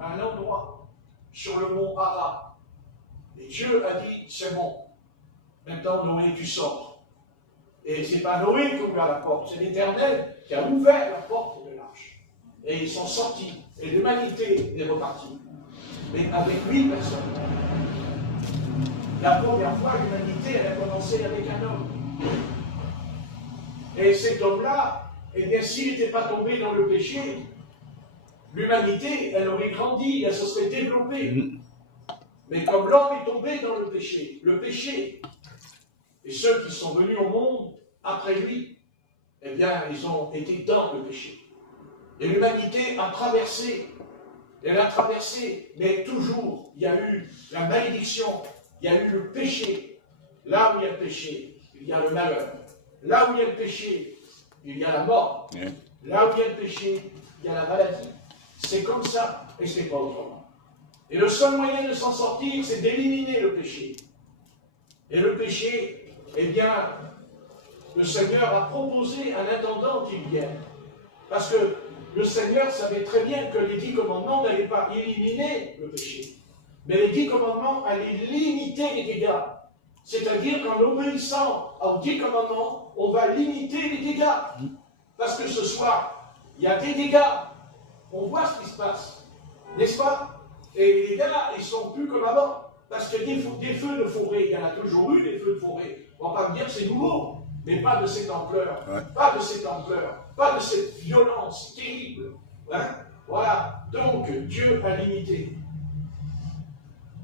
à un endroit, sur le mont Ara. Et Dieu a dit, c'est bon. Maintenant, Noé, tu sors. Et ce n'est pas Noé qui a ouvert la porte, c'est l'Éternel qui a ouvert la porte de l'arche. Et ils sont sortis. Et l'humanité est repartie. Mais avec 8 personnes. La première fois, l'humanité, elle a commencé avec un homme. Et cet homme-là, eh bien, s'il n'était pas tombé dans le péché, l'humanité, elle aurait grandi, elle se serait développée. Mais comme l'homme est tombé dans le péché, et ceux qui sont venus au monde après lui, eh bien, ils ont été dans le péché. Et l'humanité a traversé, elle a traversé, mais toujours, il y a eu la malédiction, il y a eu le péché. Là où il y a le péché, il y a le malheur. Là où il y a le péché, il y a la mort. Là où il y a le péché, il y a la maladie. C'est comme ça, et ce n'est pas autrement. Et le seul moyen de s'en sortir, c'est d'éliminer le péché. Et le péché, eh bien, le Seigneur a proposé un intendant qui vienne. Parce que le Seigneur savait très bien que les 10 commandements n'allaient pas éliminer le péché. Mais les 10 commandements allaient limiter les dégâts. C'est-à-dire qu'en obéissant aux 10 commandements, on va limiter les dégâts. Parce que ce soir, il y a des dégâts. On voit ce qui se passe. N'est-ce pas? Et les dégâts, ils ne sont plus comme avant. Parce que des feux de forêt, il y en a toujours eu des feux de forêt. On va pas me dire que c'est nouveau. Mais pas de cette ampleur. Pas de cette ampleur. Pas de cette violence terrible. Hein? Voilà. Donc, Dieu a limité.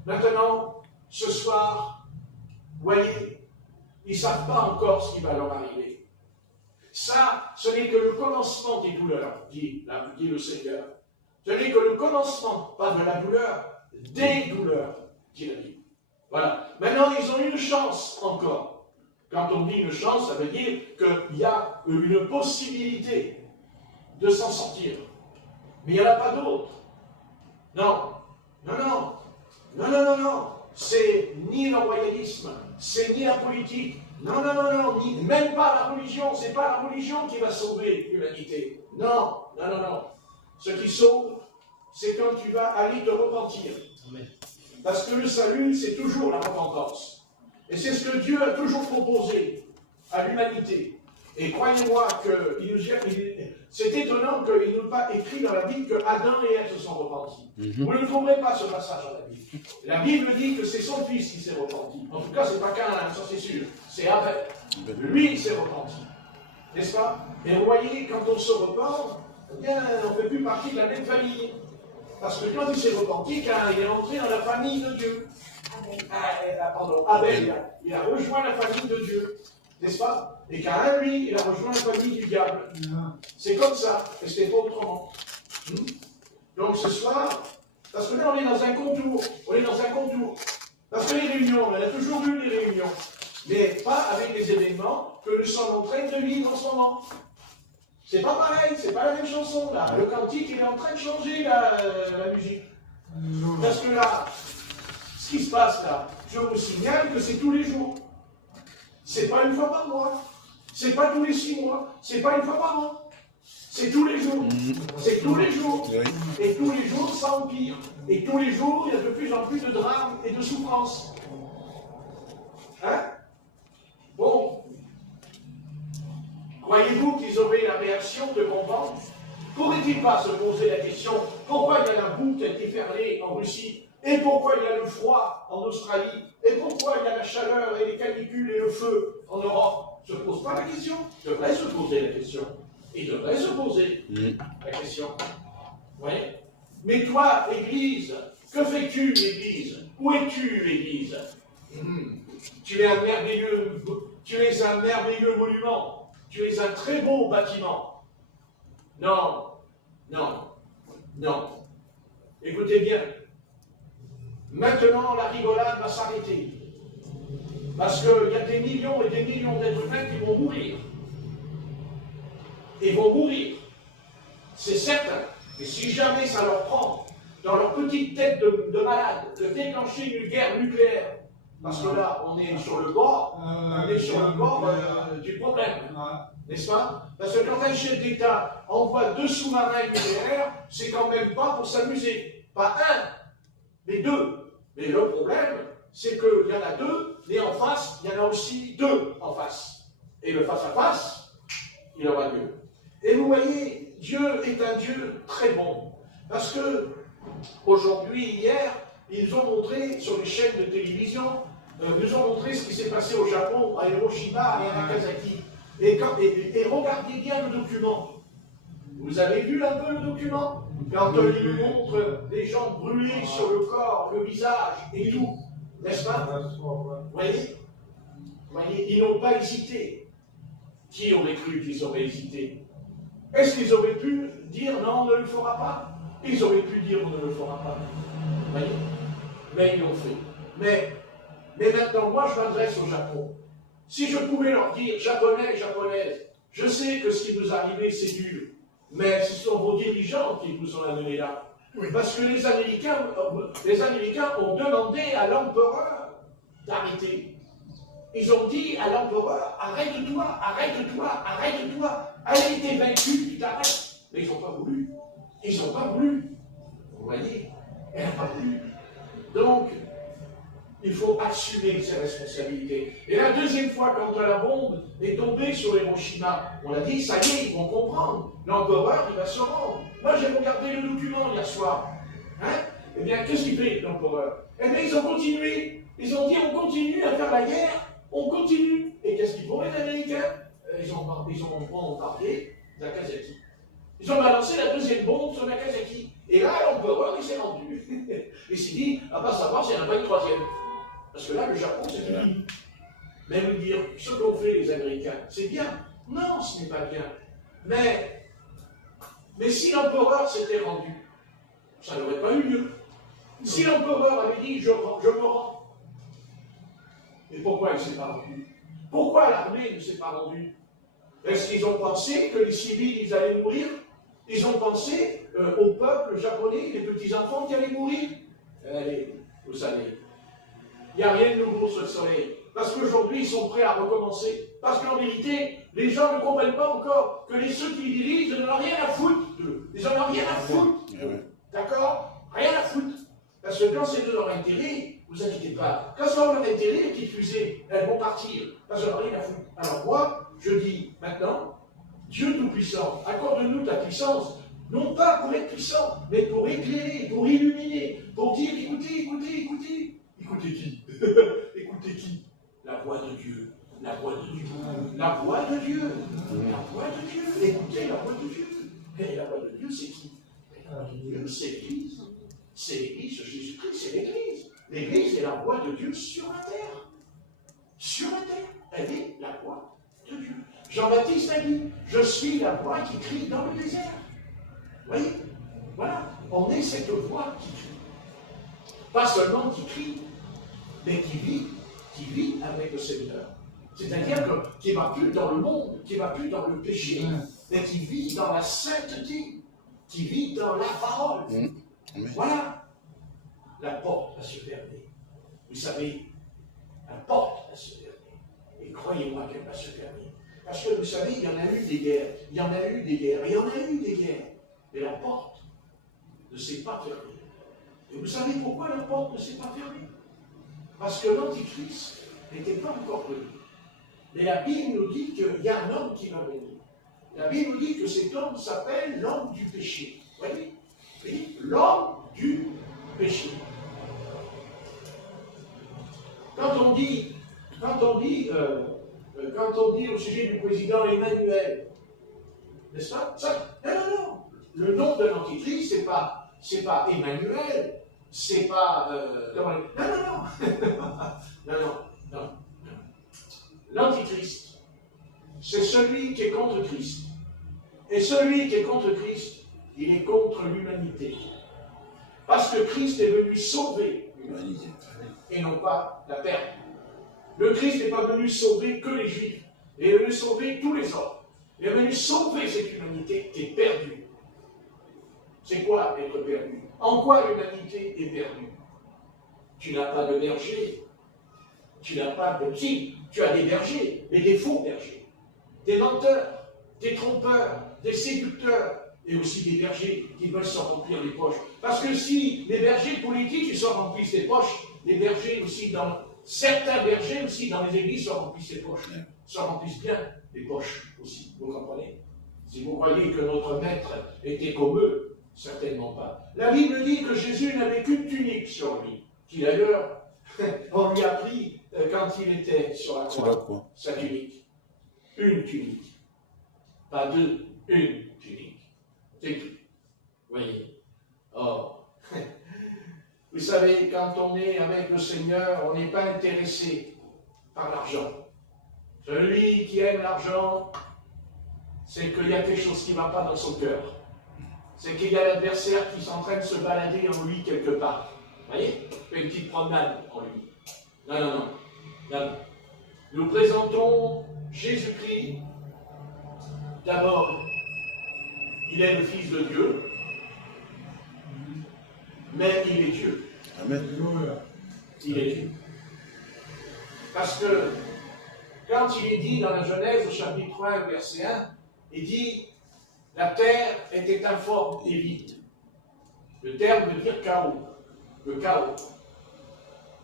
Maintenant, ce soir, vous voyez, ils ne savent pas encore ce qui va leur arriver. Ça, ce n'est que le commencement des douleurs, dit le Seigneur. Ce n'est que le commencement, pas de la douleur, des douleurs, dit la Bible. Voilà. Maintenant, ils ont une chance encore. Quand on dit une chance, ça veut dire qu'il y a une possibilité de s'en sortir. Mais il n'y en a pas d'autre. Non. Non, non. Non, non, non, non. C'est ni le royalisme, c'est ni la politique. Non, non, non, non. Même pas la religion. C'est pas la religion qui va sauver l'humanité. Non, non, non, non. Ce qui sauve, c'est quand tu vas aller te repentir. Amen. Parce que le salut, c'est toujours la repentance. Et c'est ce que Dieu a toujours proposé à l'humanité. Et croyez-moi que c'est étonnant qu'il n'ait pas écrit dans la Bible que Adam et Ève se sont repentis. Vous ne trouverez pas ce passage dans la Bible. La Bible dit que c'est son fils qui s'est repenti. En tout cas, ce n'est pas Caïn, ça c'est sûr. C'est Abel. Lui, il s'est repenti. N'est-ce pas? Et vous voyez, quand on se repent, eh bien, on ne fait plus partie de la même famille. Parce que quand il s'est repenti, Caïn, il est entré dans la famille de Dieu. Abel, il a rejoint la famille de Dieu. N'est-ce pas? Et Caïn, lui, il a rejoint la famille du diable. C'est comme ça, et ce n'est pas autrement. Donc ce soir, parce que là on est dans un contour, Parce que les réunions, on a toujours eu des réunions, mais pas avec les événements que nous sommes en train de vivre en ce moment. C'est pas pareil, c'est pas la même chanson là. Le cantique, il est en train de changer la musique. Parce que là, ce qui se passe là, je vous signale que c'est tous les jours. C'est pas une fois par mois. C'est pas tous les 6 mois. C'est pas une fois par an. C'est tous les jours. C'est tous les jours. Et tous les jours, ça empire. Et tous les jours, il y a de plus en plus de drames et de souffrances. Hein? Bon. Croyez-vous qu'ils auraient la réaction de comprendre? Pourraient-ils pas se poser la question, pourquoi il y a la boue qui a déferlé en Russie? Et pourquoi il y a le froid en Australie? Et pourquoi il y a la chaleur et les canicules et le feu en Europe? Ne se pose pas la question. Il devrait se poser la question. Il devrait se poser la question. Oui. Mais toi, Église, que fais-tu, Église? Où es-tu, Église? Tu es un merveilleux monument. Tu es un très beau bâtiment. Non, non, non. Écoutez bien. Maintenant, la rigolade va s'arrêter. Parce qu'il y a des millions et des millions d'êtres humains qui vont mourir. Ils vont mourir. C'est certain. Et si jamais ça leur prend, dans leur petite tête de malade, de déclencher une guerre nucléaire, parce que là, on est sur le bord, du problème. N'est-ce pas? Parce que quand un chef d'État envoie 2 sous-marins nucléaires, c'est quand même pas pour s'amuser. Pas un, mais deux. Mais le problème, c'est qu'il y en a deux, mais en face, il y en a aussi deux en face. Et le face-à-face, il aura lieu. Et vous voyez, Dieu est un Dieu très bon. Parce que, aujourd'hui, hier, ils ont montré sur les chaînes de télévision, nous ont montré ce qui s'est passé au Japon, à Hiroshima et à Nagasaki. Et regardez bien le document. Vous avez vu un peu le document? Quand il nous montre des gens brûlés sur le corps, le visage et tout, n'est-ce pas? Vous voyez, ils n'ont pas hésité. Qui aurait cru qu'ils auraient hésité? Est-ce qu'ils auraient pu dire non, on ne le fera pas? Ils auraient pu dire on ne le fera pas. Vous voyez? Mais ils l'ont fait. Mais maintenant, moi je m'adresse au Japon. Si je pouvais leur dire, Japonais et Japonaises, je sais que ce qui nous est arrivé c'est dur, mais ce sont vos dirigeants qui nous ont amenés là. Oui. Parce que les Américains ont demandé à l'empereur d'arrêter. Ils ont dit à l'empereur, arrête-toi, arrête-toi, arrête-toi. Elle a été vaincue, tu t'arrêtes. Mais ils n'ont pas voulu. Ils n'ont pas voulu. Vous voyez, elle n'a pas voulu. Donc, il faut assumer ses responsabilités. Et la deuxième fois, quand la bombe est tombée sur Hiroshima, on a dit, ça y est, ils vont comprendre. L'empereur, il va se rendre. Moi, j'ai regardé le document hier soir. Hein? Eh bien, qu'est-ce qu'il fait, l'empereur? Eh bien, ils ont continué. Ils ont dit, on continue à faire la guerre. On continue. Et qu'est-ce qu'ils font, les Américains? Ils ont bombardé Nagasaki. Ils ont balancé la deuxième bombe sur Nagasaki. Et là, l'empereur, il s'est rendu. Il s'est dit, à pas savoir s'il n'y en a pas une troisième. Parce que là, le Japon, c'est fini. Mais nous dire, ce qu'ont fait les Américains, c'est bien. Non, ce n'est pas bien. Mais si l'empereur s'était rendu, ça n'aurait pas eu lieu. Si l'empereur avait dit, je me rends, et pourquoi il ne s'est pas rendu? Pourquoi l'armée ne s'est pas rendue? Est-ce qu'ils ont pensé que les civils, ils allaient mourir? Ils ont pensé au peuple japonais, les petits-enfants qui allaient mourir? Allez, vous savez, il n'y a rien de nouveau sur le soleil. Parce qu'aujourd'hui, ils sont prêts à recommencer. Parce qu'en vérité, les gens ne comprennent pas encore que ceux qui dirigent n'en ont rien à foutre d'eux. Ils n'en ont rien à foutre. D'accord? Rien à foutre. Parce que quand c'est de leur intérêt, vous inquiétez pas. Quand c'est de leur intérêt, les petites fusées, elles vont partir. Parce qu'elles n'en ont rien à foutre. Alors moi, je dis maintenant, Dieu Tout-Puissant, accorde-nous ta puissance, non pas pour être puissant, mais pour éclairer, pour illuminer, pour dire, écoutez, écoutez, écoutez. Écoutez qui? Écoutez qui? La voix de Dieu. La voix de Dieu. La voix de Dieu. La voix de Dieu. Écoutez la voix de Dieu. Et la voix de Dieu, c'est qui? Dieu, c'est l'Église. C'est l'Église, Jésus-Christ, c'est l'Église. L'Église est la voix de Dieu sur la terre. Sur la terre. Elle est la voix de Dieu. Jean-Baptiste a dit, je suis la voix qui crie dans le désert. Vous voyez? Voilà. On est cette voix qui crie. Pas seulement qui crie, mais qui vit avec le Seigneur. C'est-à-dire qui ne va plus dans le monde, qui ne va plus dans le péché, mais qui vit dans la sainteté, qui vit dans la parole. Voilà. La porte va se fermer. Vous savez, la porte va se fermer. Et croyez-moi qu'elle va se fermer. Parce que vous savez, il y en a eu des guerres, il y en a eu des guerres, il y en a eu des guerres. Mais la porte ne s'est pas fermée. Et vous savez pourquoi la porte ne s'est pas fermée? Parce que l'Antichrist n'était pas encore venu. Mais la Bible nous dit qu'il y a un homme qui va venir. La Bible nous dit que cet homme s'appelle l'homme du péché. Vous voyez? Oui, l'homme du péché. Quand on dit au sujet du président Emmanuel, n'est-ce pas? Non. Le nom de l'Antichrist, c'est pas Emmanuel, c'est pas... Non. L'Antichrist, c'est celui qui est contre Christ. Et celui qui est contre Christ, il est contre l'humanité. Parce que Christ est venu sauver l'humanité et non pas la perdre. Le Christ n'est pas venu sauver que les Juifs, il est venu sauver tous les autres. Il est venu sauver cette humanité qui est perdue. C'est quoi être perdu? En quoi l'humanité est perdue? Tu n'as pas de berger. Tu n'as pas de... Si, tu as des bergers, mais des faux bergers. Des menteurs, des trompeurs, des séducteurs. et aussi des bergers qui veulent se remplir les poches. Parce que si les bergers politiques ils se remplissent les poches, les bergers aussi, certains bergers aussi dans les églises se remplissent les poches, se remplissent bien les poches aussi, vous comprenez? Si vous croyez que notre maître était comme eux, certainement pas. La Bible dit que Jésus n'avait qu'une tunique sur lui, qui d'ailleurs, on lui a pris quand il était sur la croix, sa tunique. Une tunique. Pas deux, une tunique. C'est tout. Vous voyez? Or, vous savez, quand on est avec le Seigneur, on n'est pas intéressé par l'argent. Celui qui aime l'argent, c'est qu'il y a quelque chose qui ne va pas dans son cœur. C'est qu'il y a l'adversaire qui est en train de se balader en lui quelque part. Vous voyez? Fait une petite promenade en lui. Non, non, non. Non. Nous présentons Jésus-Christ. D'abord, il est le Fils de Dieu, mais il est Dieu. Amen. Il est Dieu. Parce que quand il est dit dans la Genèse au chapitre 1, verset 1, il dit « La terre était informe et vide ». Le terme veut dire chaos, le chaos.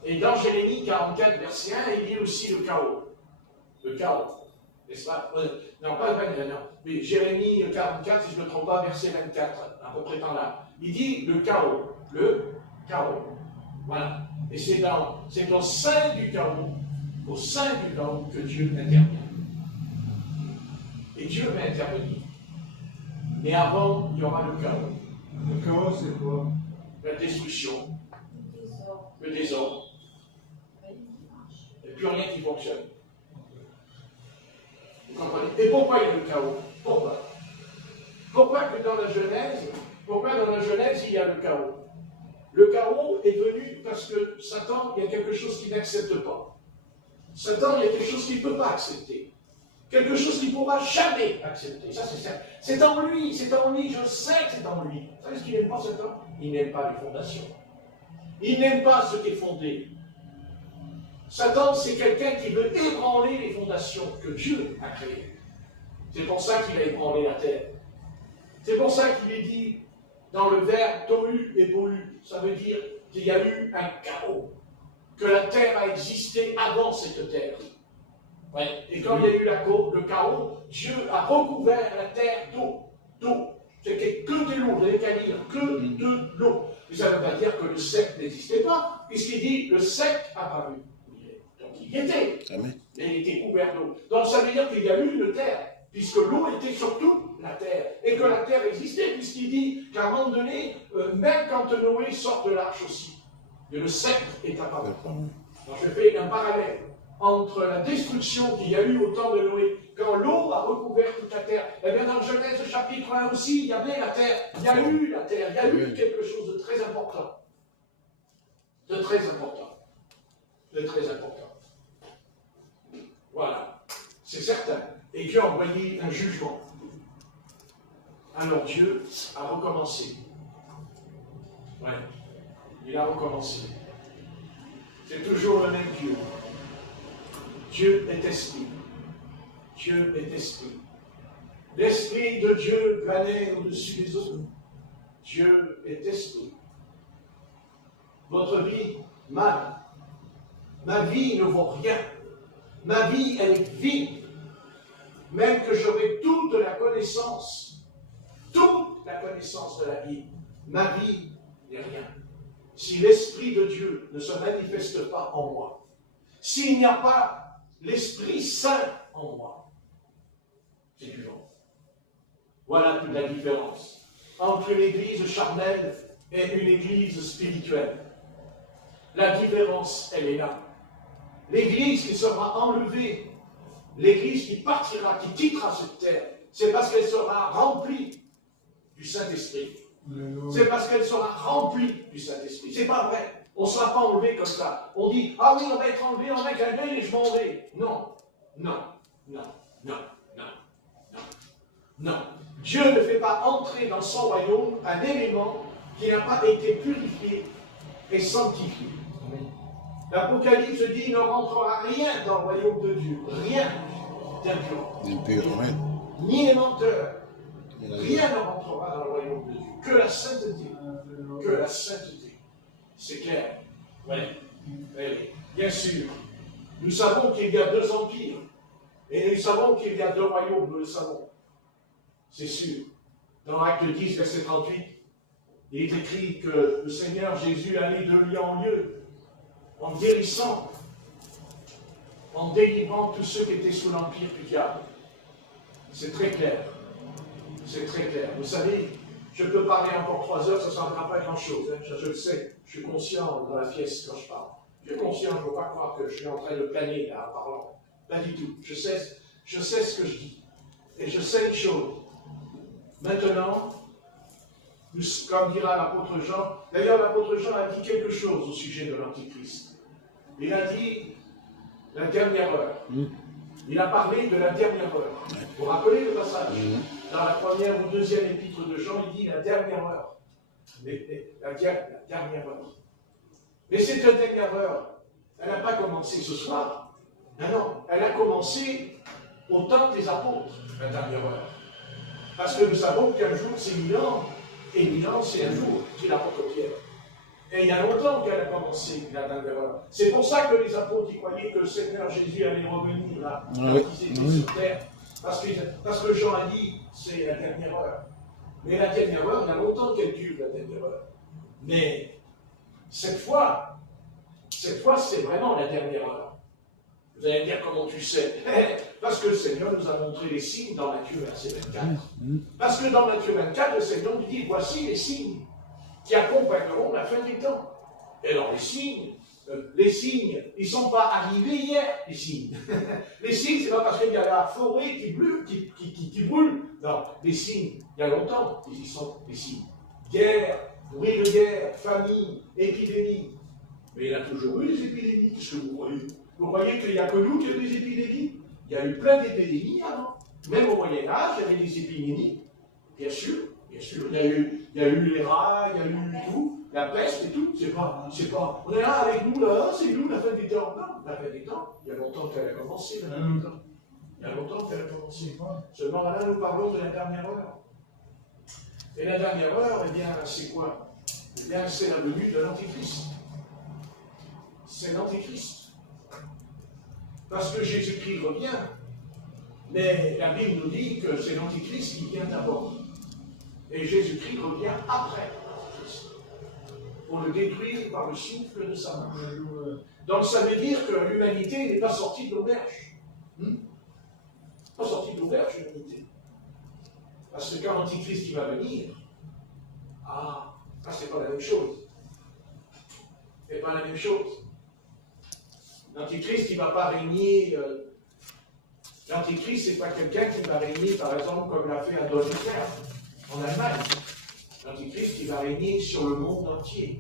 Et dans Jérémie 44, verset 1, il dit aussi le chaos. Le chaos. N'est-ce pas? Non, pas 21, non. Mais Jérémie 44, si je ne me trompe pas, verset 24, à peu près par là. Il dit le chaos. Le chaos. Voilà. Et c'est au sein du chaos, que Dieu intervient. Et Dieu va intervenir. Mais avant, il y aura le chaos. Le chaos, c'est quoi? La destruction. Le désordre. Et plus rien qui fonctionne. Vous comprenez? Et pourquoi il y a le chaos? Pourquoi? Pourquoi dans la Genèse, il y a le chaos? Le chaos est venu parce que Satan, il y a quelque chose qu'il n'accepte pas. Satan, il y a quelque chose qu'il ne peut pas accepter. Quelque chose qu'il ne pourra jamais accepter. Ça, c'est certain. C'est en lui, je sais que c'est en lui. Vous savez ce qu'il n'aime pas, Satan? Il n'aime pas les fondations. Il n'aime pas ce qui est fondé. Satan, c'est quelqu'un qui veut ébranler les fondations que Dieu a créées. C'est pour ça qu'il a ébranlé la terre. C'est pour ça qu'il est dit dans le verbe tohu et bohu, ça veut dire qu'il y a eu un chaos, que la terre a existé avant cette terre. Ouais. Et quand il y a eu le chaos, Dieu a recouvert la terre d'eau. C'est que de l'eau, vous n'avez qu'à lire, que de l'eau. Mais ça ne veut pas dire que le sec n'existait pas, puisqu'il dit le sec apparu. Donc il y était, Amen. mais il était couvert d'eau. Donc ça veut dire qu'il y a eu une terre, puisque l'eau était sur toute la terre, et que la terre existait, puisqu'il dit qu'à un moment donné, même quand Noé sort de l'arche aussi, le sec est apparu. Donc je fais un parallèle entre la destruction qu'il y a eu au temps de Noé, quand l'eau a recouvert toute la terre. Et bien dans Genèse chapitre 1 aussi, il y avait la terre, il y a eu la terre, il y a eu quelque chose de très important. De très important. De très important. Voilà, c'est certain. Et Dieu a envoyé un jugement. Alors Dieu a recommencé. Ouais, il a recommencé. C'est toujours le même Dieu. Dieu est esprit. Dieu est esprit. L'esprit de Dieu planait au-dessus des eaux. Dieu est esprit. Votre vie, ma vie ne vaut rien. Ma vie, elle est vide. Même que j'aurai toute la connaissance de la vie, ma vie n'est rien. Si l'Esprit de Dieu ne se manifeste pas en moi, s'il n'y a pas l'Esprit Saint en moi, c'est du vent. Voilà toute la différence entre une église charnelle et une église spirituelle. La différence, elle est là. L'église qui sera enlevée, l'église qui partira, qui quittera cette terre, c'est parce qu'elle sera remplie du Saint-Esprit. C'est parce qu'elle sera remplie du Saint-Esprit. C'est pas vrai. On ne sera pas enlevé comme ça. On dit, ah oui, on va être enlevé, on va être enlevé et je m'en vais. Non, non, non, non, non, non, non. Dieu ne fait pas entrer dans son royaume un élément qui n'a pas été purifié et sanctifié. L'Apocalypse dit, il ne rentrera rien dans le royaume de Dieu. Rien d'impur. Impur, amen. Ni les menteurs, Rien ne rentrera dans le royaume de Dieu. Que la sainteté. Que la sainteté. C'est clair. Oui. Bien sûr. Nous savons qu'il y a deux empires. Et nous savons qu'il y a deux royaumes, nous le savons. C'est sûr. Dans Acte 10, verset 38, il est écrit que le Seigneur Jésus allait de lieu en lieu, en guérissant, en délivrant tous ceux qui étaient sous l'empire du diable. C'est très clair. C'est très clair. Vous savez, je peux parler encore 3 heures, ça ne changera pas grand-chose. Hein. Je le sais. Je suis conscient dans la pièce quand je parle. Je suis conscient, je ne veux pas croire que je suis en train de planer là, en parlant. Pas du tout. Je sais ce que je dis. Et je sais une chose. Maintenant, comme dira l'apôtre Jean, d'ailleurs l'apôtre Jean a dit quelque chose au sujet de l'Antichrist. Il a dit la dernière heure. Il a parlé de la dernière heure. Vous vous rappelez le passage? Dans la première ou deuxième épître de Jean, il dit la dernière heure. La dernière heure. Mais cette dernière heure, elle n'a pas commencé ce soir. Non, elle a commencé au temps des apôtres, la dernière heure. Parce que nous savons qu'un jour c'est 1000 ans, et 1000 ans c'est un jour, dit l'apôtre Pierre. Et il y a longtemps qu'elle a commencé, la dernière heure. C'est pour ça que les apôtres y croyaient que le Seigneur Jésus allait revenir là, quand ils étaient sur terre. Parce que Jean a dit, c'est la dernière heure. Mais la dernière heure, il y a longtemps qu'elle dure, la dernière heure. Mais cette fois, c'est vraiment la dernière heure. Vous allez me dire comment tu sais. Parce que le Seigneur nous a montré les signes dans Matthieu verset 24. Parce que dans Matthieu 24, le Seigneur nous dit, voici les signes qui accompagneront la fin des temps. Et alors les signes, ils ne sont pas arrivés hier, les signes. Les signes, ce n'est pas parce qu'il y a la forêt qui brûle, qui brûle. Non, les signes, il y a longtemps, ils y sont, les signes. Guerre, bruit de guerre, famine, épidémie. Mais il y a toujours eu des épidémies, qu'est-ce que vous croyez? Vous croyez qu'il n'y a que nous qui avons des épidémies? Il y a eu plein d'épidémies avant. Même au Moyen-Âge, il y avait des épidémies. Bien sûr. Il y a eu les rats, il y a eu tout, la peste et tout. C'est pas, on est là avec nous, là, c'est nous, la fin des temps. Non, la fin des temps, il y a longtemps qu'elle a commencé, la fin des temps. Il y a longtemps qu'elle a commencé. Seulement là, nous parlons de la dernière heure. Et la dernière heure, eh bien, c'est quoi? Eh bien, c'est la venue de l'Antéchrist. C'est l'Antéchrist. Parce que Jésus-Christ revient, mais la Bible nous dit que c'est l'Antéchrist qui vient d'abord. Et Jésus-Christ revient après l'Antéchrist, pour le détruire par le souffle de sa main. Donc ça veut dire que l'humanité n'est pas sortie de l'auberge. Pas sortie de l'auberge, l'humanité. Parce que quand l'Antéchrist va venir, c'est pas la même chose. C'est pas la même chose. L'Antéchrist, il ne va pas régner. L'Antéchrist, ce n'est pas quelqu'un qui va régner, par exemple, comme l'a fait Adolf Hitler en Allemagne. L'Antéchrist, il va régner sur le monde entier.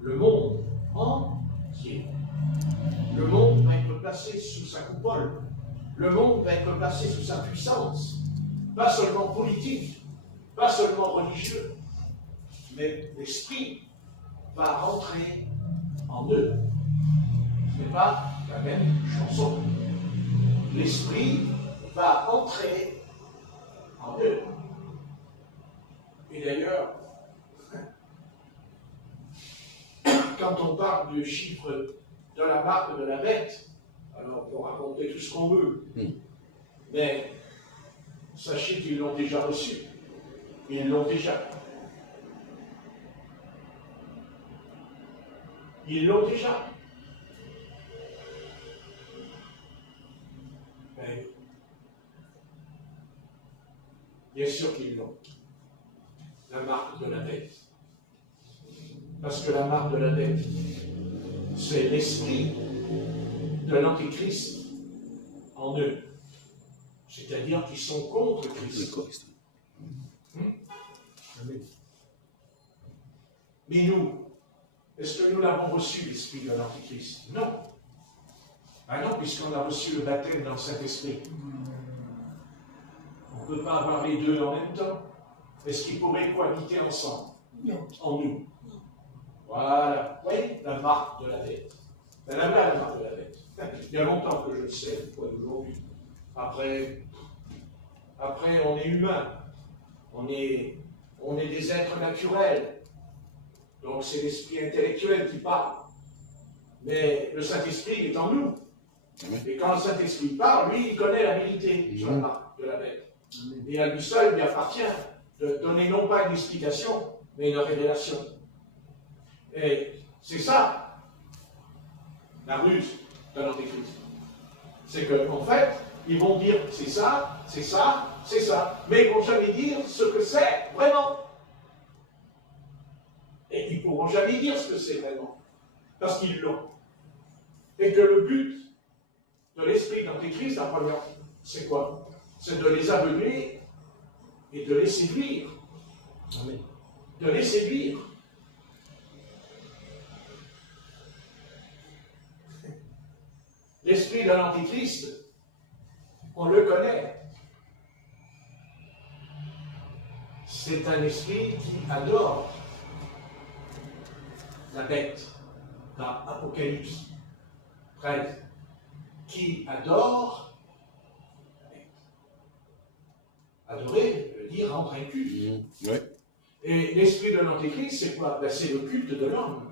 Le monde entier. Le monde va être placé sous sa coupole. Le monde va être placé sous sa puissance. Pas seulement politique, pas seulement religieux, mais l'esprit va rentrer en eux. Ce n'est pas la même chanson. L'esprit va entrer en eux. Et d'ailleurs, quand on parle du chiffre de la marque de la bête, alors on peut raconter tout ce qu'on veut, mais sachez qu'ils l'ont déjà reçu. Ils l'ont déjà. Ils l'ont déjà. Mais, bien sûr qu'ils l'ont. La marque de la bête. Parce que la marque de la bête, c'est l'esprit de l'Antéchrist en eux. C'est-à-dire qu'ils sont contre Christ. Mais nous, est-ce que nous l'avons reçu, l'esprit de l'Antéchrist? Non. Ah non, puisqu'on a reçu le baptême dans le Saint-Esprit. On ne peut pas avoir les deux en même temps. Est-ce qu'ils pourraient cohabiter ensemble? Non. En nous. Voilà. Vous voyez, la marque de la bête. Elle a la marque de la bête. Il y a longtemps que je le sais, aujourd'hui. Après, on est humain. On est des êtres naturels. Donc c'est l'esprit intellectuel qui parle. Mais le Saint-Esprit est en nous. Et quand le Saint-Esprit parle, lui, il connaît la vérité sur la marque de la bête. Et à lui seul lui appartient de donner non pas une explication, mais une révélation. Et c'est ça, la ruse de l'Antéchrist. C'est qu'en fait, ils vont dire c'est ça, c'est ça, c'est ça, mais ils ne vont jamais dire ce que c'est vraiment. Et ils ne pourront jamais dire ce que c'est vraiment, parce qu'ils l'ont. Et que le but de l'esprit d'Antéchrist, la première, c'est quoi? C'est de les aveugler et de les séduire. Amen. De les séduire. L'esprit de l'Antéchrist, on le connaît. C'est un esprit qui adore la bête dans Apocalypse 13, qui adore la bête. Adorer veut dire rendre un culte. Ouais. Et l'esprit de l'Antéchrist, c'est quoi? Ben, c'est le culte de l'homme.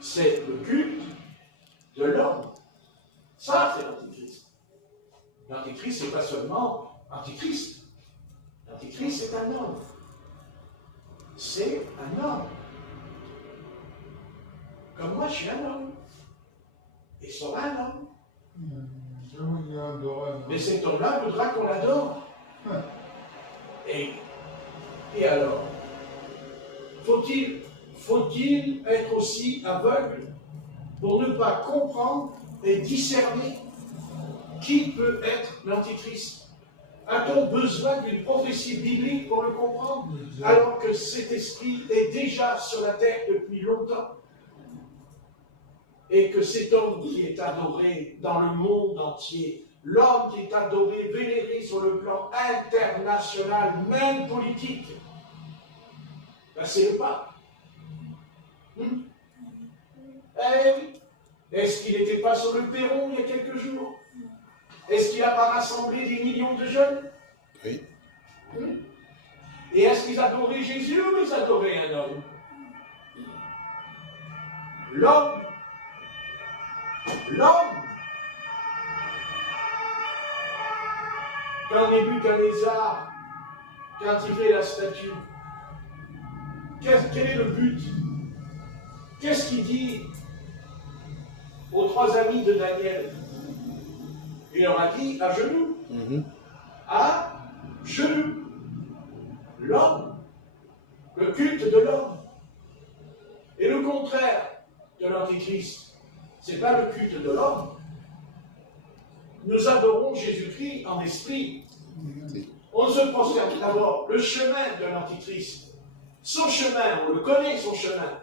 C'est le culte de l'homme. Ça, c'est l'Antéchrist. L'Antéchrist, c'est pas seulement Antéchrist. L'Antéchrist, c'est un homme. C'est un homme. Comme moi, je suis un homme. Et sera un homme. Mais cet homme-là voudra qu'on l'adore. Et alors, faut-il être aussi aveugle pour ne pas comprendre et discerner qui peut être l'Antéchrist? A-t-on besoin d'une prophétie biblique pour le comprendre, alors que cet esprit est déjà sur la terre depuis longtemps? Et que cet homme qui est adoré dans le monde entier, l'homme qui est adoré, vénéré sur le plan international, même politique, ben c'est le pape. Eh oui. Est-ce qu'il n'était pas sur le perron il y a quelques jours? Est-ce qu'il n'a pas rassemblé des millions de jeunes? Oui. Et est-ce qu'ils adoraient Jésus ou ils adoraient un homme? L'homme. Quand Nebuchadnezzar, quand il fait la statue, quel est le but? Qu'est-ce qu'il dit aux trois amis de Daniel? Il leur a dit à genoux. À genoux. L'homme. Le culte de l'homme. Et le contraire de l'Antéchrist, c'est pas le culte de l'homme. Nous adorons Jésus-Christ en esprit. On se prosterne d'abord. Le chemin de l'Antéchrist, son chemin, on le connaît, son chemin.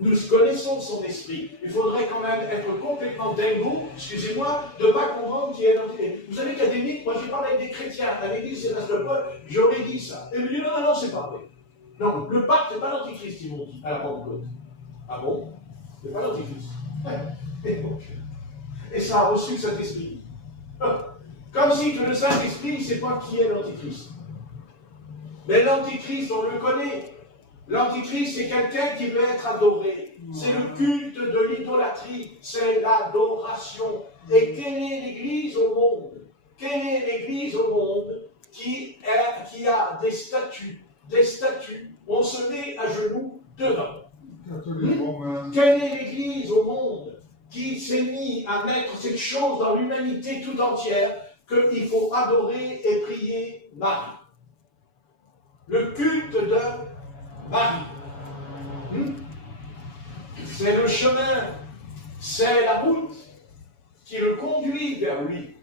Nous connaissons son esprit. Il faudrait quand même être complètement dingo, excusez-moi, de ne pas comprendre qui est l'Antéchrist. Vous savez qu'il y a des mythes, moi j'ai parlé avec des chrétiens, à l'église Sébastopol, j'aurais dit ça. Et ils me disent non, c'est pas vrai. Non, le pape, c'est pas l'Antéchrist, ils m'ont dit, à la Pentecôte. Ah bon? C'est pas l'Antéchrist. Et ça a reçu cet esprit. Comme si que le Saint-Esprit ne sait pas qui est l'Antéchrist. Mais l'Antéchrist, on le connaît. L'Antéchrist, c'est quelqu'un qui veut être adoré. C'est le culte de l'idolâtrie. C'est l'adoration. Et quelle est l'Église au monde? Quelle est l'Église au monde qui a des statues? Des statues. On se met à genoux devant. Quelle est l'Église au monde qui s'est mis à mettre cette chose dans l'humanité tout entière qu'il faut adorer et prier Marie? Le culte de Marie. C'est le chemin, c'est la route qui le conduit vers lui.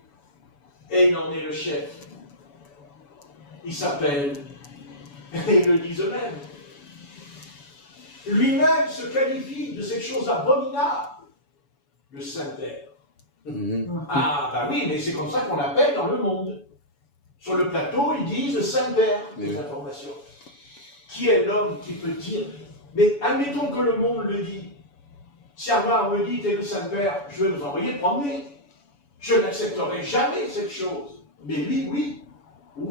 Et il en est le chef. Il s'appelle, et ils le disent eux-mêmes, lui-même se qualifie de cette chose abominable, le Saint-Père. Ah, bah oui, mais c'est comme ça qu'on l'appelle dans le monde. Sur le plateau, ils disent Saint-Père, des informations. Qui est l'homme qui peut dire? Mais admettons que le monde le dit. Si Allah me dit, t'es le Saint-Père, je vais vous envoyer le promener. Je n'accepterai jamais cette chose. Mais lui, oui.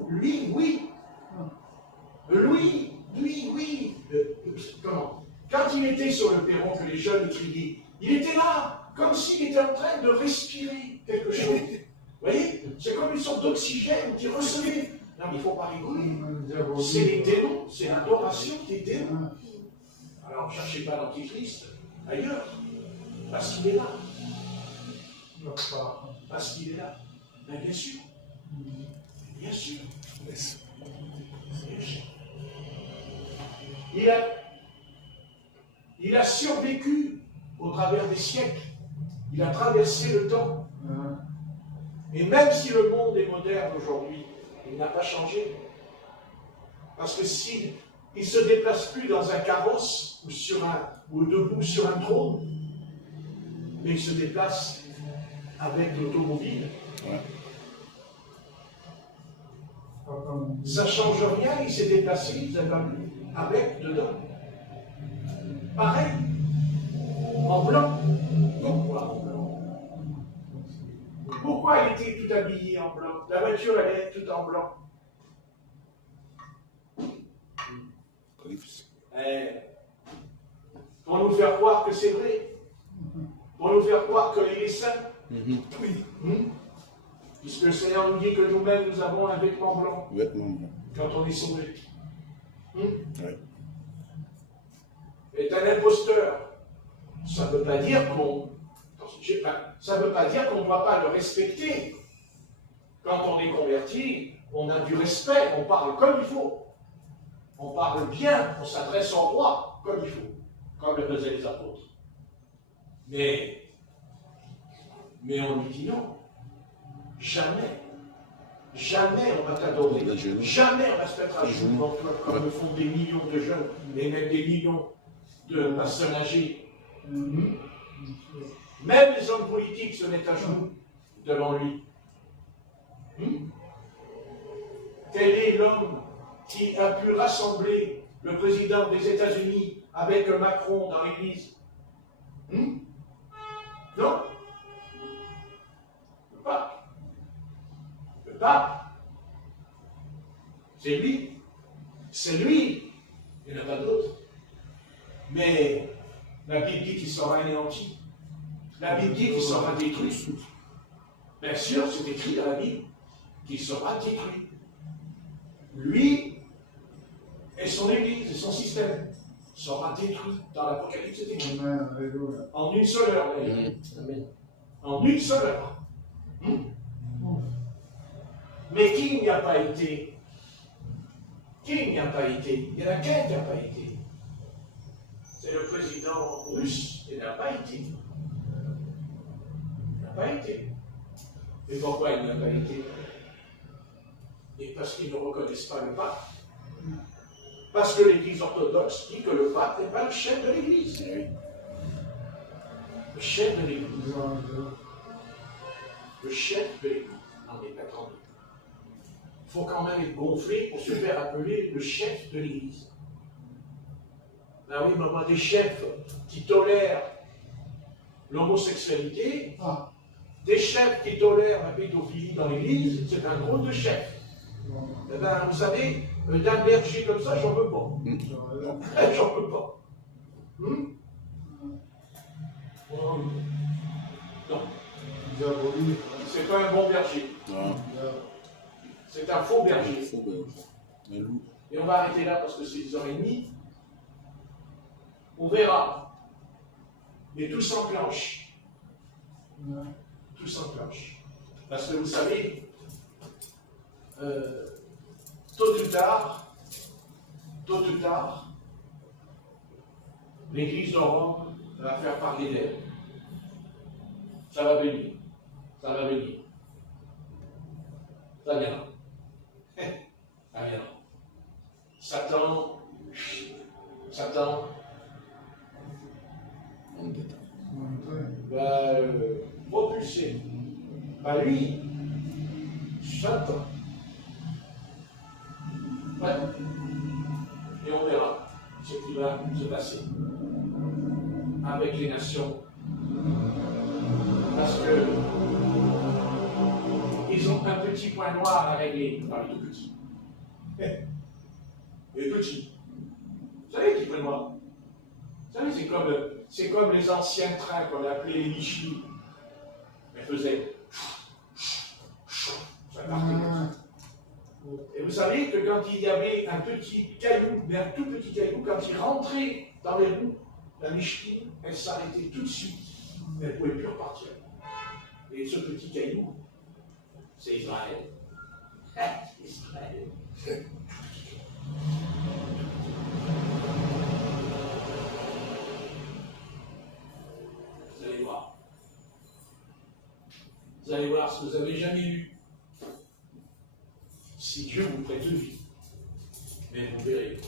Lui, oui. Oui. Comment? Quand il était sur le perron que les jeunes criaient, il était là, comme s'il était en train de respirer quelque chose. Vous voyez? C'est comme une sorte d'oxygène qui recevait. Non, mais il ne faut pas rigoler. C'est les démons, c'est l'adoration des démons. Alors, ne cherchez pas l'antichrist ailleurs, parce qu'il est là. Parce qu'il est là. Mais bien sûr. Bien sûr. Bien sûr. Il a survécu au travers des siècles. Il a traversé le temps. Et même si le monde est moderne aujourd'hui, il n'a pas changé. Parce que s'il ne se déplace plus dans un carrosse ou debout sur un trône, mais il se déplace avec l'automobile. Ouais. Ça ne change rien, il s'est déplacé, vous avez pas vu, avec, dedans. Pareil, en blanc. Pourquoi en blanc? Pourquoi il était tout habillé en blanc? La voiture, elle est toute en blanc. Pour nous faire croire que c'est vrai. Pour nous faire croire qu'il est saint. Oui. Puisque le Seigneur nous dit que nous-mêmes, nous avons un vêtement blanc. Quand on est sauvé. Oui. Est un imposteur. Ça ne veut pas dire qu'on ne doit pas le respecter. Quand on est converti, on a du respect, on parle comme il faut. On parle bien, on s'adresse au roi comme il faut, comme le faisaient les apôtres. Mais on lui dit non. Jamais on va t'adorer. Jamais on va se mettre à genoux devant toi, comme le font des millions de jeunes, et même des millions de personnes âgées. Même les hommes politiques se mettent à genoux devant lui. Quel est l'homme qui a pu rassembler le président des États-Unis avec Macron dans l'église? Non? Le pape. C'est lui. C'est lui. Il n'y en a pas d'autre. Mais la Bible dit qu'il sera anéanti. La Bible dit qu'il sera détruit. Bien sûr, c'est écrit dans la Bible qu'il sera détruit. Lui et son Église et son système sera détruit dans l'Apocalypse. C'est écrit. En une seule heure. Amen. En une seule heure. Mais qui n'y a pas été? Qui n'y a pas été? Il y en a qu'un qui n'a pas été. C'est le président russe. Il n'a pas été. Il n'a pas été. Et pourquoi il n'a pas été? Et parce qu'ils ne reconnaissent pas le pape. Parce que l'Église orthodoxe dit que le pape n'est pas le chef de l'Église, c'est lui. Le chef de l'Église. Le chef de l'Église. Non, mais pas grand. Il faut quand même être gonflé pour se faire appeler le chef de l'Église. Ben oui, mais moi, des chefs qui tolèrent l'homosexualité, des chefs qui tolèrent la pédophilie dans l'Église, c'est un gros de chef. Eh ben, vous savez, d'un berger comme ça, j'en veux pas. J'en veux pas. Non. C'est pas un bon berger. C'est un faux berger. Et on va arrêter là parce que c'est 10h30. On verra. Mais tout s'enclenche. Tout s'enclenche. Parce que vous savez, tôt ou tard, l'Église de Rome va faire parler d'elle. Ça va venir. Ça va venir. Ça viendra. Ça viendra. Satan va propulser. Pas lui, Satan. Ouais. Et on verra ce qui va se passer avec les nations. Parce que ils ont un petit point noir à régler, pas le tout petit. Et petit. Vous savez qui prévoit? Vous savez, c'est comme les anciens trains qu'on appelait les Michelin. Ils faisaient. Ça partait comme ça. Et vous savez que quand il y avait un petit caillou, mais un tout petit caillou, quand il rentrait dans les roues, la Michelin, elle s'arrêtait tout de suite. Elle ne pouvait plus repartir. Et ce petit caillou, c'est Israël. Israël. Vous allez voir. Vous allez voir ce que vous n'avez jamais lu. Si Dieu vous prête vie, mais vous verrez.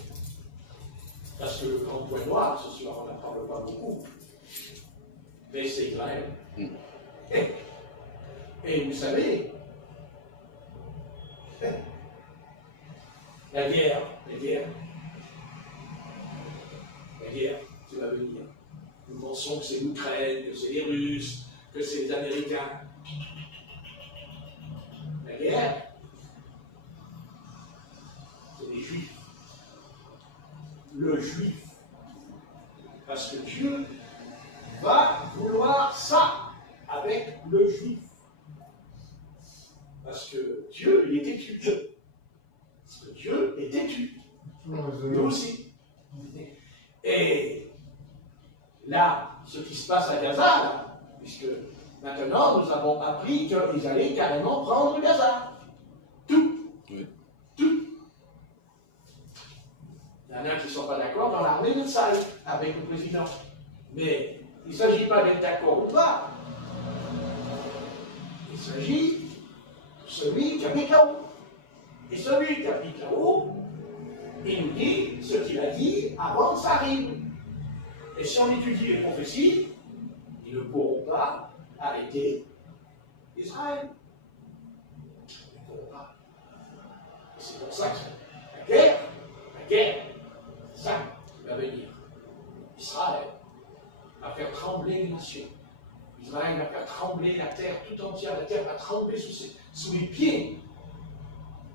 Parce que le grand point noir, ce soir, on n'en parle pas beaucoup. Mais c'est Israël. Et vous savez, la guerre, ça va venir. Nous pensons que c'est l'Ukraine, que c'est les Russes, que c'est les Américains. La guerre, c'est les Juifs. Le Juif. Parce que Dieu va vouloir ça avec le Juif. Parce que Dieu, il est têtu. Parce que Dieu est têtu. Lui aussi. Et là, ce qui se passe à Gaza, là, puisque maintenant nous avons appris qu'ils allaient carrément prendre Gaza. Tout. Oui. Tout. Il y en a qui ne sont pas d'accord dans l'armée de Tsahal avec le président. Mais il ne s'agit pas d'être d'accord ou pas. Il s'agit de celui qui a mis KO. Et celui qui a mis KO, il nous dit ce qu'il a dit avant que ça arrive. Et si on étudie les prophéties, ils ne pourront pas arrêter Israël. Ils ne pourront pas. Et c'est pour ça que la guerre, c'est ça qui va venir. Israël va faire trembler les nations. Israël va faire trembler la terre tout entière. La terre va trembler sous les pieds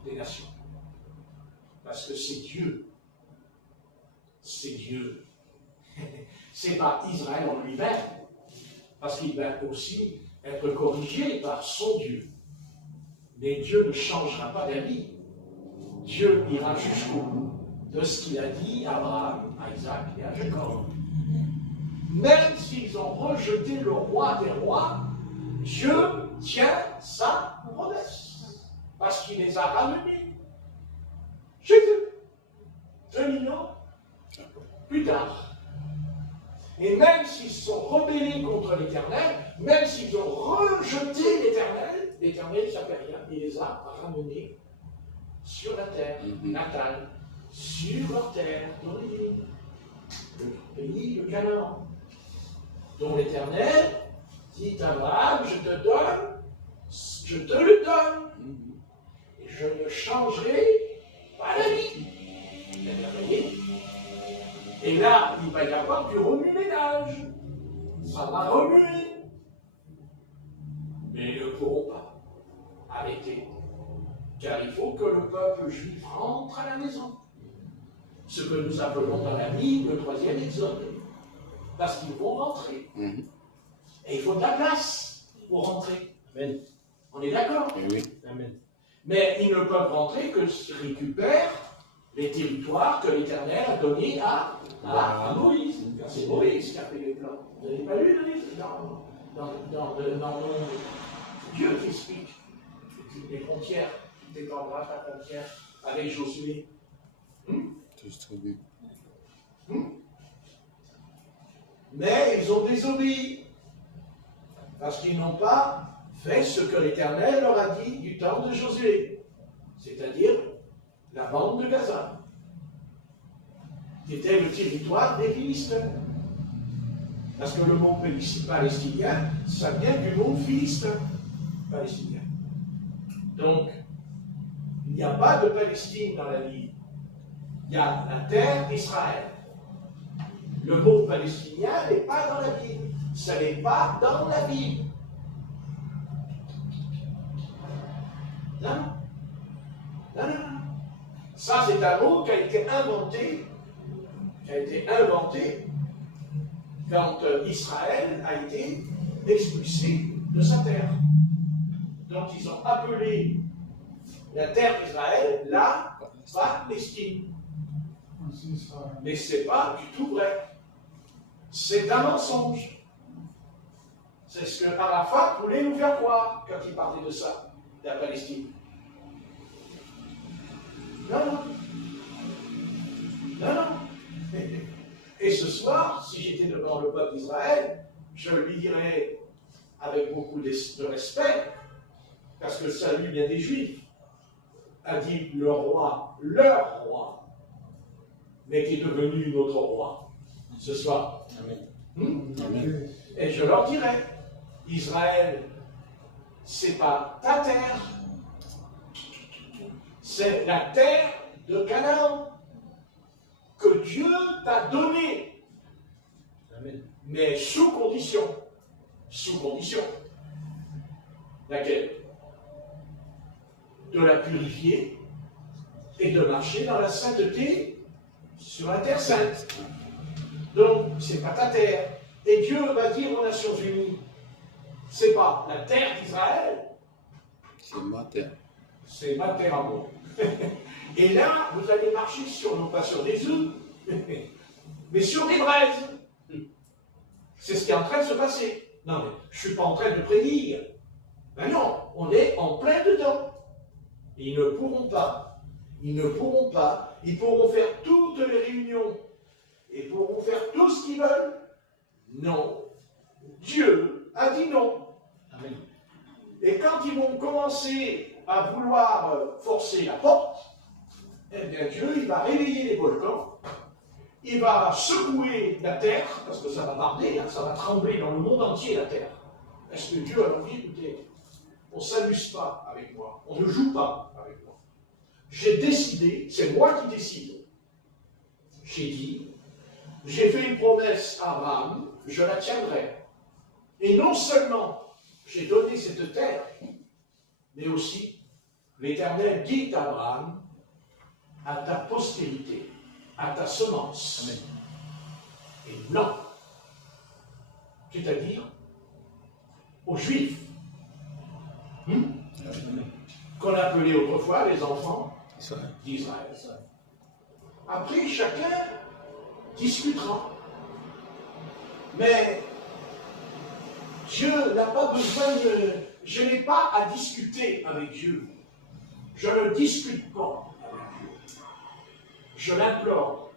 des nations. Parce que c'est Dieu. C'est Dieu. C'est pas Israël en lui-même. Parce qu'il va aussi être corrigé par son Dieu. Mais Dieu ne changera pas d'avis. Dieu ira jusqu'au bout de ce qu'il a dit à Abraham, à Isaac et à Jacob. Même s'ils ont rejeté le roi des rois, Dieu tient sa promesse. Parce qu'il les a ramenés chez eux. 2000 ans plus tard. Et même s'ils sont rebellés contre l'Éternel, même s'ils ont rejeté l'Éternel, l'Éternel ne savait rien, il les a ramenés sur la terre natale, sur leur terre d'origine, le pays de Canaan, dont l'Éternel dit à Abraham, je te le donne, et je ne changerai pas la vie. Et là, il va y avoir du remue-ménage. Ça va remuer. Mais ils ne pourront pas arrêter. Car il faut que le peuple juif rentre à la maison. Ce que nous appelons dans la Bible le 3e exode. Parce qu'ils vont rentrer. Et il faut de la place pour rentrer. Amen. On est d'accord? Oui. Amen. Mais ils ne peuvent rentrer que s'ils récupèrent les territoires que l'Éternel a donnés à Moïse. C'est Moïse qui a fait les plans. Vous n'avez pas lu dans Dieu qui explique les frontières, qui défendra ta frontière avec Josué. Mais ils ont désobéi parce qu'ils n'ont pas fait ce que l'Éternel leur a dit du temps de Josué, c'est-à-dire la bande de Gaza, qui était le territoire des Philistins. Parce que le mot palestinien, ça vient du mot philistin, palestinien. Donc, il n'y a pas de Palestine dans la Bible. Il y a la terre d'Israël. Le mot palestinien n'est pas dans la Bible. Ce n'est pas dans la Bible. Non. Ça, c'est un mot qui a été inventé quand Israël a été expulsé de sa terre. Donc, ils ont appelé la terre d'Israël la Palestine. Mais ce n'est pas du tout vrai. C'est un mensonge. C'est ce que Arafat voulait nous faire croire quand il parlait de ça, de la Palestine. Non, non. Non, non. Et ce soir, si j'étais devant le peuple d'Israël, je lui dirais avec beaucoup de respect, parce que le salut vient des Juifs, a dit le roi, leur roi, mais qui est devenu notre roi, ce soir. Amen. Amen. Et je leur dirais, Israël, c'est pas ta terre, c'est la terre de Canaan que Dieu t'a donnée. Amen. Mais sous condition. Sous condition. Laquelle? De la purifier et de marcher dans la sainteté sur la terre sainte. Donc, c'est pas ta terre. Et Dieu va dire aux Nations Unies, c'est pas la terre d'Israël, c'est ma terre. C'est ma terre à moi. Et là, vous allez marcher non pas sur des œufs, mais sur des braises. C'est ce qui est en train de se passer. Non, mais je ne suis pas en train de prédire. Ben non, on est en plein dedans. Ils ne pourront pas. Ils ne pourront pas. Ils pourront faire toutes les réunions. Ils pourront faire tout ce qu'ils veulent. Non. Dieu a dit non. Amen. Et quand ils vont commencer à vouloir forcer la porte, eh bien Dieu, il va réveiller les volcans, il va secouer la terre, parce que ça va barder, hein, ça va trembler dans le monde entier la terre. Est-ce que Dieu a envie, écoutez, on ne s'amuse pas avec moi, on ne joue pas avec moi. J'ai décidé, c'est moi qui décide. J'ai dit, j'ai fait une promesse à Abraham, je la tiendrai. Et non seulement j'ai donné cette terre, mais aussi l'Éternel dit à Abraham, à ta postérité, à ta semence. Amen. Et non, c'est-à-dire aux Juifs, qu'on appelait autrefois les enfants d'Israël. Après, chacun discutera. Mais Dieu n'a pas besoin de... Je n'ai pas à discuter avec Dieu. Je ne discute pas avec Dieu. Je l'implore.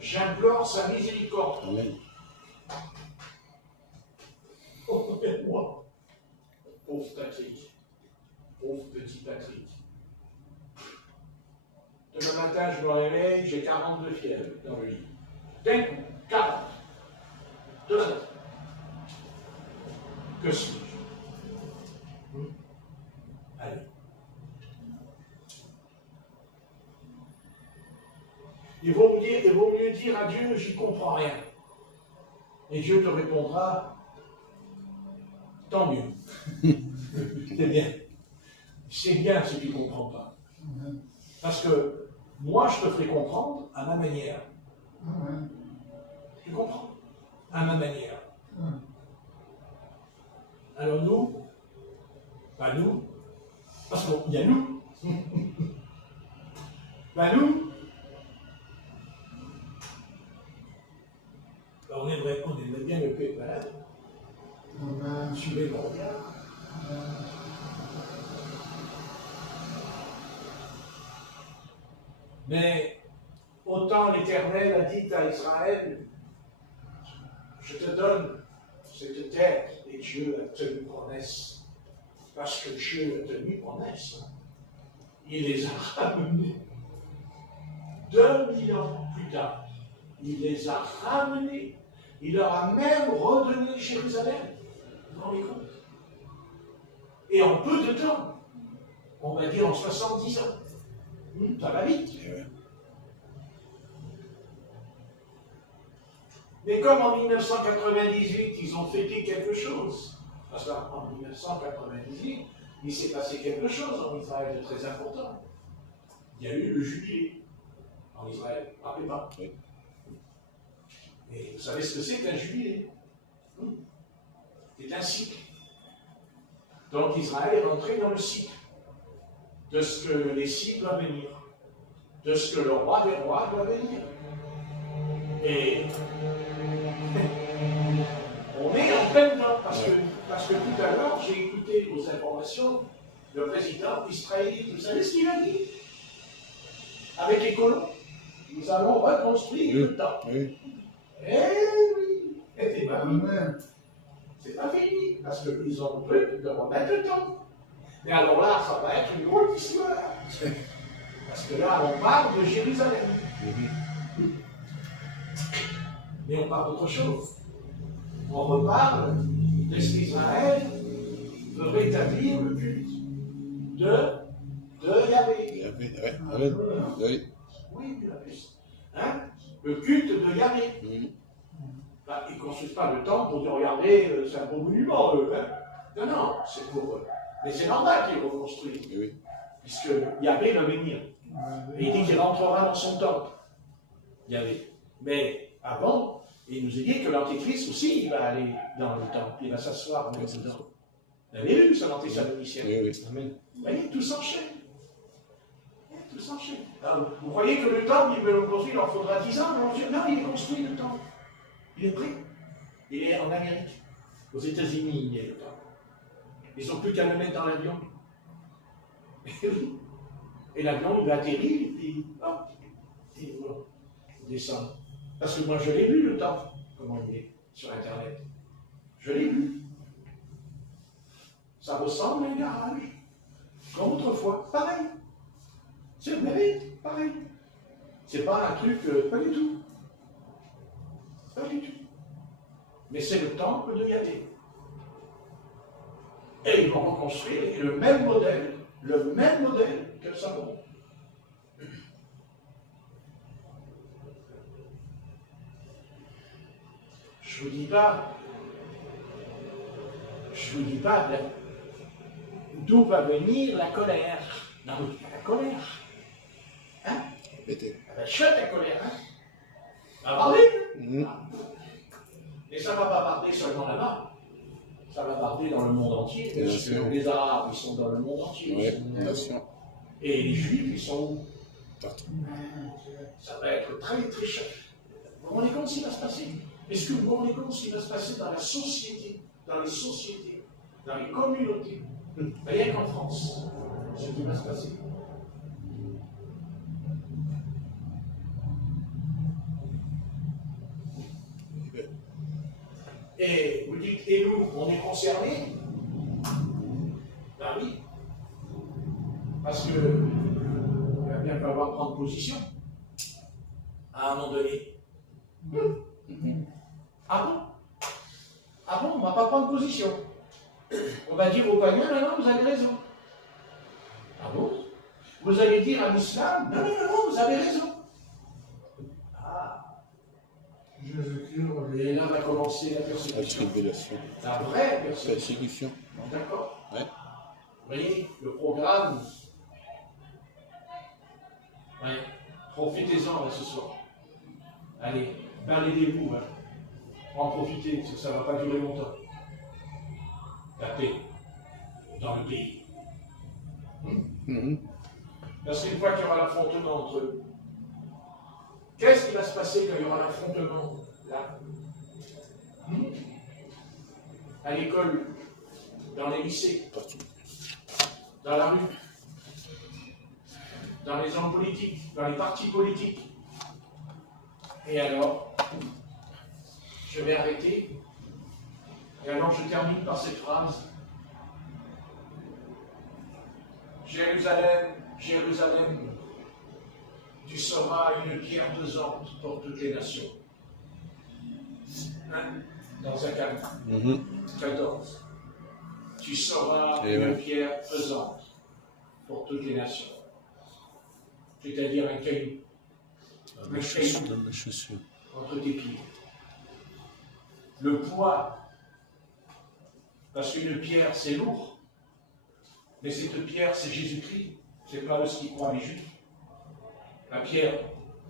J'implore sa miséricorde. Amen. Oh, moi, pauvre Patrick, pauvre petit Patrick. Demain matin, je me réveille, j'ai 42 fièvre dans le lit. D'un coup, 40. Demain matin. Que suis-je? Allez. Il vaut mieux dire à Dieu, j'y comprends rien. Et Dieu te répondra, tant mieux. C'est bien. C'est bien ce que tu ne comprends pas. Parce que moi, je te ferai comprendre à ma manière. Tu comprends? À ma manière. Alors nous, pas nous, parce qu'il y a nous. Pas nous. On aimerait bien le paix malade. Suivez mon regard. Mais autant l'Éternel a dit à Israël, je te donne cette terre, et Dieu a tenu promesse. Parce que Dieu a tenu promesse. Il les a ramenés. 2000 ans plus tard, il les a ramenés. Il leur a même redonné Jérusalem. Vous vous rendez compte? Et en peu de temps, on va dire en 70 ans. Ça va vite. Mais comme en 1998, ils ont fêté quelque chose, parce qu'en 1998, il s'est passé quelque chose en Israël de très important. il y a eu le jubilé en Israël. Rappelez pas. Oui. Et vous savez ce que c'est qu'un jubilé? C'est un cycle. Donc Israël est rentré dans le cycle de ce que les Messie doit venir, de ce que le roi des rois doit venir. Et on est en plein dedans, parce que tout à l'heure, j'ai écouté aux informations le président israélien. Vous savez ce qu'il a dit? Avec les colons, nous allons reconstruire le temple. Oui. Eh oui, c'est pas fini. C'est pas fini, parce qu'ils ont le truc de remettre le temple. Mais alors là, ça va être une autre histoire. Parce que là, on parle de Jérusalem. Mais on parle d'autre chose. On reparle de ce qu'Israël veut rétablir le culte de Yahvé. Oui. Oui, hein? Le culte de Yahvé. Bah, ils ne construisent pas le temple pour dire regardez, c'est un beau monument, eux. Hein? Non, non, c'est pour eux. Mais c'est normal qu'ils reconstruisent. Oui. Puisque Yahvé va venir. Et il dit qu'il rentrera dans son temple. Yahvé. Mais avant, il nous a dit que l'Antéchrist aussi, il va aller dans le temple. Il va s'asseoir dedans. Vous avez vu son antéchrist? Oui. Vous voyez, tout s'enchaîne. Tout s'enchaîne. Vous croyez que le temple, il veut le construire, il leur faudra 10 ans? Non, il est construit le temple. Il est prêt. Il est en Amérique. Aux États-Unis, il est le temple. Ils n'ont plus qu'à le mettre dans l'avion. Et l'avion, il va atterrir, et puis, hop, et voilà, il descend. Parce que moi, je l'ai vu le temple, comment il est, sur Internet. Je l'ai vu. Ça ressemble à un garage. Comme autrefois, pareil. C'est vrai, pareil. C'est pas un truc, pas du tout. Pas du tout. Mais c'est le temple de Yahvé. Et ils vont reconstruire le même modèle que le Salomon. Je vous dis pas d'où va venir la colère. Non, la colère. Hein? Elle va chouette la colère, hein? Ça va barder. Et ça ne va pas barder seulement là-bas. Ça va barder dans le monde entier. Parce que les Arabes, ils sont dans le monde entier. Oui, et les Juifs, ils sont où? Partout. Ça va être très, très cher. Vous vous rendez compte ce qui va se passer? Est-ce que vous vous rendez compte ce qui va se passer dans la société, dans les sociétés, dans les communautés, rien qu'en France, ce qui va se passer? Et vous dites, et nous, on est concernés? Ben oui. Parce que il va bien falloir prendre position à un moment donné. Ah bon? Ah bon, on ne va pas prendre position. On va dire aux païens, non, vous avez raison. Ah bon? Vous allez dire à l'islam, non, vous avez raison. Ah. Et là va commencer la persécution. La vraie persécution. D'accord? Ouais. Vous voyez, le programme. Ouais. Profitez-en là, ce soir. Allez, baladez-vous. Hein. En profiter, parce que ça ne va pas durer longtemps. La paix dans le pays. Parce qu'une fois qu'il y aura l'affrontement entre eux, qu'est-ce qui va se passer quand il y aura l'affrontement là? À l'école, dans les lycées, dans la rue, dans les hommes politiques, dans les partis politiques. Et alors, je vais arrêter. Et alors, je termine par cette phrase. Jérusalem, Jérusalem, tu seras une pierre pesante pour toutes les nations. Hein? Dans Zacharie 14. Tu seras une pierre pesante pour toutes les nations. C'est-à-dire un caillou. Un caillou entre tes pieds. Le poids, parce qu'une pierre c'est lourd, mais cette pierre c'est Jésus-Christ, c'est pas eux qui croient les Juifs. à Pierre.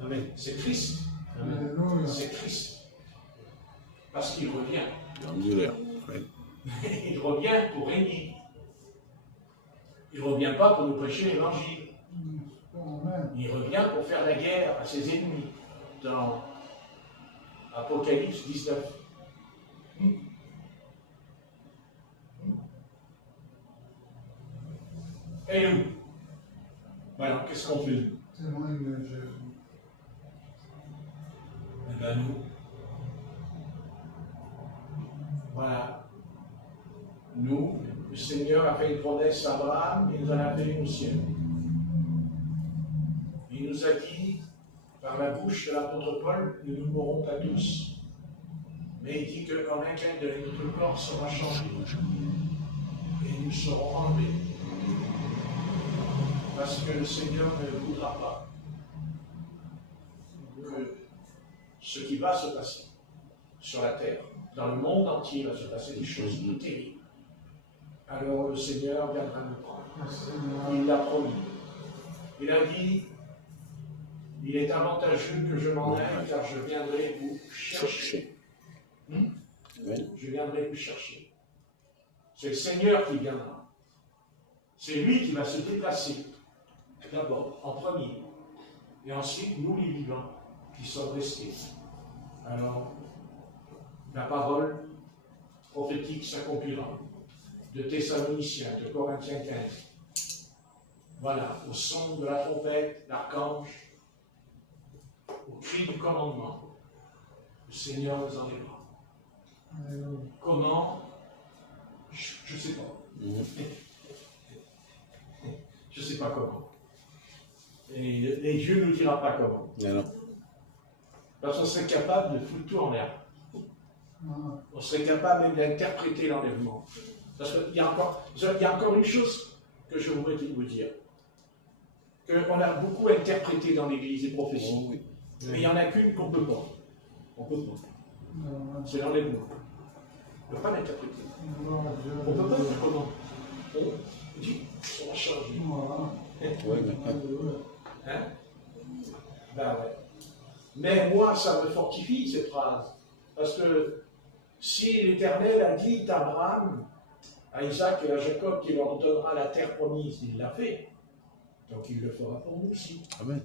Amen. C'est triste. Alléluia. C'est triste. Parce qu'il revient. Alhamdoulilah. Oui. Il revient pour régner. Il ne revient pas pour nous prêcher l'évangile. Amen. Il revient pour faire la guerre à ses ennemis. Dans Apocalypse 19. Et nous? Voilà, qu'est-ce qu'on fait? Témoigne de Jésus. Eh bien, nous, voilà. Nous, le Seigneur a fait une promesse à Abraham, il nous en a fait une au ciel. Il nous a dit, par la bouche de l'apôtre Paul, nous ne mourrons pas tous. Mais il dit qu'en un clin d'œil, notre corps sera changé. Et nous serons enlevés. Parce que le Seigneur ne voudra pas que ce qui va se passer sur la terre, dans le monde entier, va se passer des choses terribles. Alors le Seigneur viendra nous prendre. Il l'a promis. Il a dit, il est avantageux que je m'en aille, car je viendrai vous chercher. Oui. Je viendrai vous chercher. C'est le Seigneur qui viendra. C'est lui qui va se déplacer. D'abord, en premier. Et ensuite, nous les vivants, qui sommes restés. Alors, la parole prophétique s'accomplira. De Thessaloniciens, de Corinthiens 15. Voilà, au son de la trompette, l'archange, au cri du commandement, le Seigneur nous enlèvera. Comment? Je ne sais pas. Je ne sais pas comment. Et Dieu ne nous dira pas comment. Non. Parce qu'on serait capable de foutre tout en l'air. On serait capable même d'interpréter l'enlèvement. Parce qu'il y a encore une chose que je voudrais vous dire. Qu'on a beaucoup interprété dans l'Église, les prophéties. Oh, oui. Mais il n'y en a qu'une qu'on ne peut pas. On peut pas. C'est l'enlèvement. On ne peut pas l'interpréter. On ne peut pas dire comment. On dit, ça va changer. Oui, mais... Hein? Ben ouais. Mais moi, ça me fortifie cette phrase. Parce que si l'Éternel a dit à Abraham, à Isaac et à Jacob qu'il leur donnera la terre promise, il l'a fait. Donc il le fera pour nous aussi. Amen.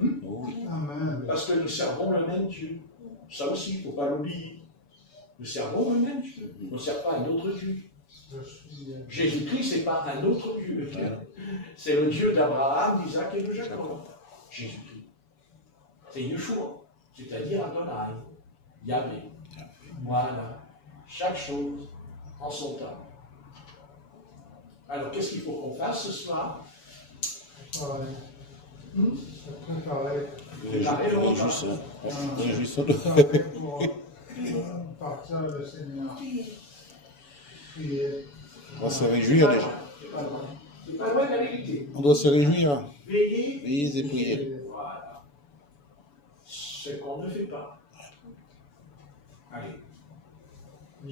Oh, oui. Amen. Parce que nous servons le même Dieu. Ça aussi, il ne faut pas l'oublier. Nous servons le même Dieu. On ne sert pas un autre Dieu. Jésus-Christ, ce n'est pas un autre Dieu. C'est le Dieu d'Abraham, d'Isaac et de Jacob. Jésus-Christ. C'est Yeshua, c'est-à-dire Adonai, Yahvé. Voilà. Chaque chose en son temps. Alors, qu'est-ce qu'il faut qu'on fasse ce soir? Réjouissons. Réjouissons. Partir le Seigneur. Prier. On doit se réjouir déjà. C'est pas loin de la vérité. On doit se réjouir. Veillez. Veillez et priez. Voilà. Ce qu'on ne fait pas. Allez.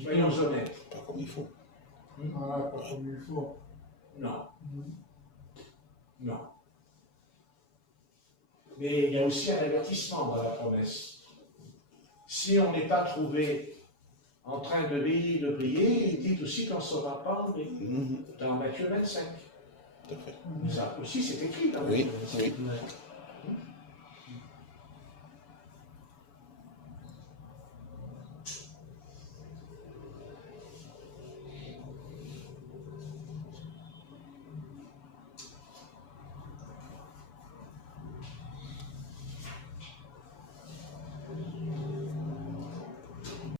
Soyons honnêtes. Pas comme il faut. Voilà, pas comme il faut. Non. Non. Mais il y a aussi un avertissement dans la promesse. Si on n'est pas trouvé en train de veiller et de prier, il dit aussi qu'on ne sera pas enlevé. Dans Matthieu 25. Tout à fait. Ça aussi, c'est écrit dans Oui, Matthieu 25. oui.